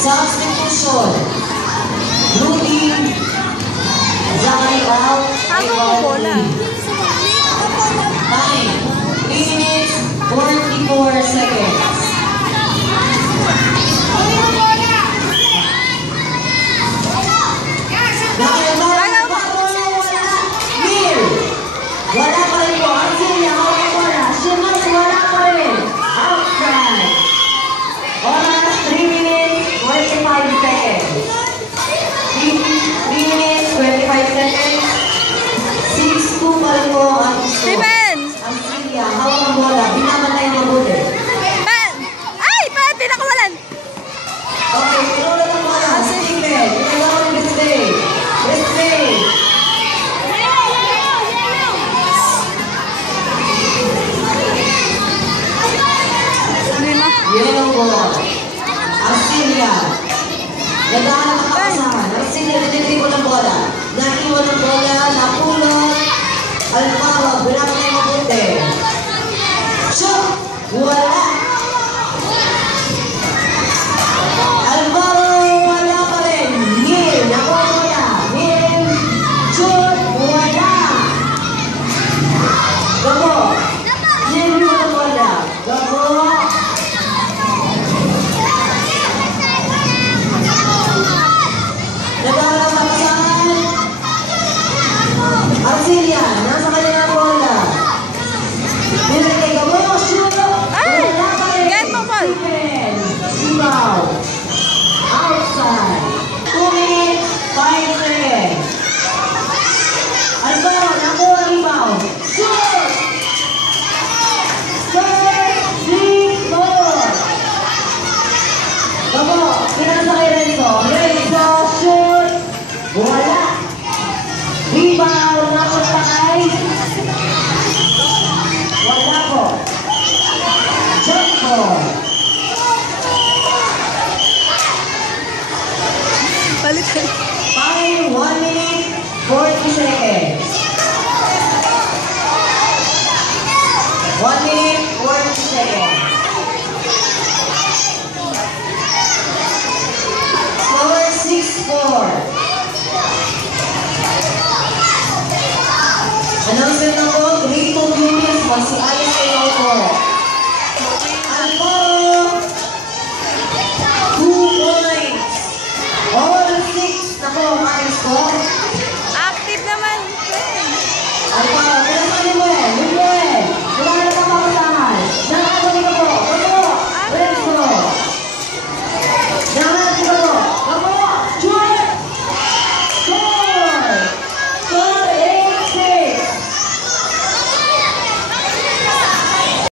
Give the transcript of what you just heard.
Substitution. Rudy. Zachary out. Ako mo bola. Time. 3 minutes, 44 seconds. Wala pa rin po. Arcelia, hawak ang bola. Shimas, wala pa rin. Outside. Oras, 3 minutes, 25 seconds. 3 minutes, 25 seconds. 6-2 pa rin po ang score. Arcelia, hawak ang bola. Binabantay ang mabuti. Ay! Pinakawalan! Okay, pinulat ang bola. Steven, pinagawa ng Bistay. Bistay. Yellow ball. Arcelia. Naghahanap ang kapasahan. Arcelia, nagtitipon ng bola. Naiwan ng bola. Napulot. Alvaro, binabantay ang mabuti. Shoot! Wala! Alvaro, wala pa rin. Neil, nakuha mo na. Neil, shoot! Wala! Gabo. Neil, wala bola. Gabo. Naghahanap ang kapasahan. Arcelia, nasa kanya na bola. Nilagay ka mo, shoot! Wala pa rin. Stephen, rebound. Outside. 2 minutes, 5 seconds. Alvaro, nakuha rebound. Shoot! Third, 3, 4. Gabo, pinasa kay Renzo. Renzo, shoot! Wala. Rebound, napunta kay. Wala po. Jump ball. Balik.